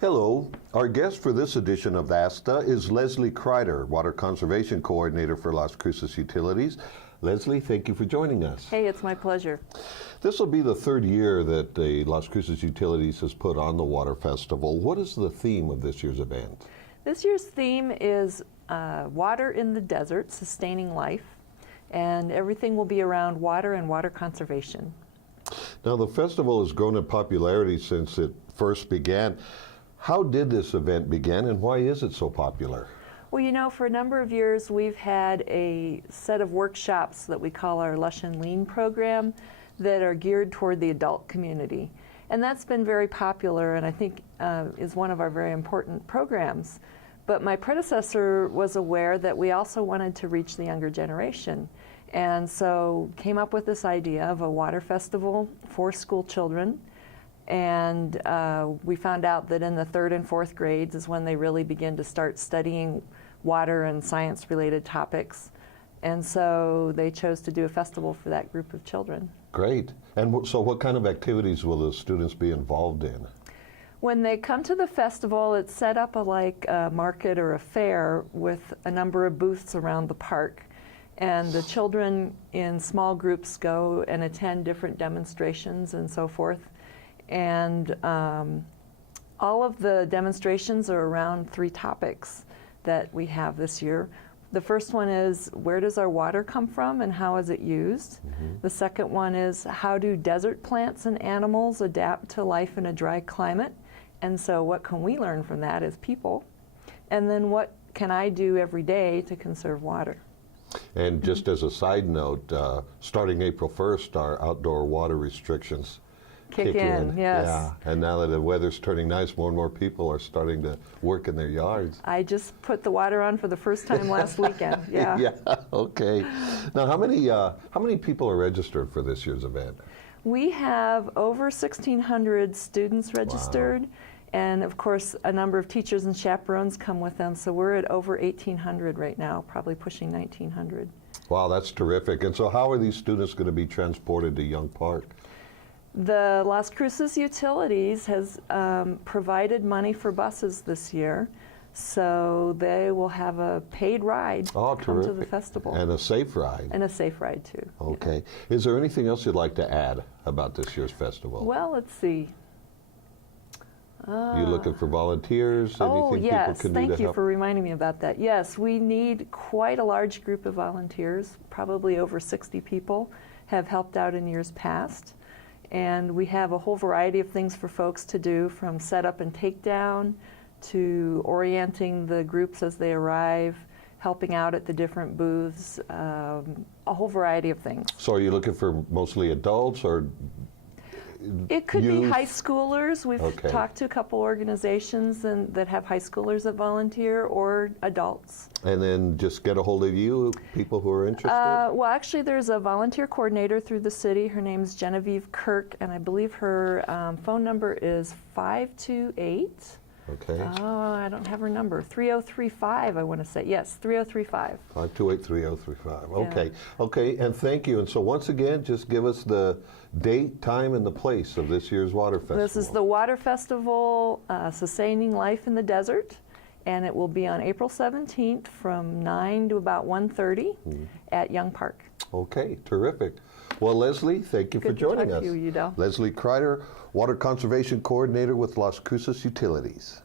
Hello. Our guest for this edition of ASTA is Leslie Kryder, Water Conservation Coordinator for Las Cruces Utilities. Leslie, thank you for joining us. Hey, it's my pleasure. This will be the third year that the Las Cruces Utilities has put on the Water Festival. What is the theme of this year's event? This year's theme is Water in the Desert, Sustaining Life, and everything will be around water and water conservation. Now, the festival has grown in popularity since it first began. How did this event begin, and why is it so popular? Well, you know, for a number of years we've had a set of workshops that we call our Lush and Lean program that are geared toward the adult community. And that's been very popular and I think is one of our very important programs. But my predecessor was aware that we also wanted to reach the younger generation. And so came up with this idea of a water festival for school children. And we found out that in the 3rd and 4th grades is when they really begin to start studying water and science-related topics. And so they chose to do a festival for that group of children. Great. And so what kind of activities will the students be involved in? When they come to the festival, it's set up like a market or a fair with a number of booths around the park. And the children in small groups go and attend different demonstrations and so forth. And all of the demonstrations are around 3 topics that we have this year. The first one is, where does our water come from and how is it used? The second one is, how do desert plants and animals adapt to life in a dry climate? And so what can we learn from that as people? And then what can I do every day to conserve water? And just as a side note, starting April 1st, our outdoor water restrictions kick in. Yes. Yeah. And now that the weather's turning nice, more and more people are starting to work in their yards. I just put the water on for the first time last weekend. Yeah. Yeah. Okay. Now, how many people are registered for this year's event? We have over 1,600 students registered. Wow. And of course, a number of teachers and chaperones come with them. So we're at over 1,800 right now, probably pushing 1,900. Wow, that's terrific. And so how are these students going to be transported to Young Park? The Las Cruces Utilities has provided money for buses this year, so they will have a paid ride to come to the festival. And a safe ride. And a safe ride, too. Okay. Yeah. Is there anything else you'd like to add about this year's festival? Well, let's see. You looking for volunteers? Anything yes. People can do Thank to you help? for reminding me about that. Yes, we need quite a large group of volunteers. Probably over 60 people have helped out in years past. And we have a whole variety of things for folks to do, from setup and takedown to orienting the groups as they arrive, helping out at the different booths, a whole variety of things. So are you looking for mostly adults or it could youth? Be high schoolers. We've talked to a couple organizations that have high schoolers that volunteer, or adults. And then just get a hold of you, people who are interested? Well, actually, there's a volunteer coordinator through the city. Her name's Genevieve Kirk, and I believe her phone number is 528. Okay. Oh, I don't have her number. 3035, I want to say. Yes, 3035. 528-3035. Okay. Yeah. Okay, and thank you. And so once again, just give us the date, time, and the place of this year's Water Festival. This is the Water Festival, Sustaining Life in the Desert, and it will be on April 17th from 9 to about 1:30 at Young Park. Okay, terrific. Well, Leslie, thank you for joining us. Good to talk to you, Udell. Leslie Kryder, Water Conservation Coordinator with Las Cruces Utilities.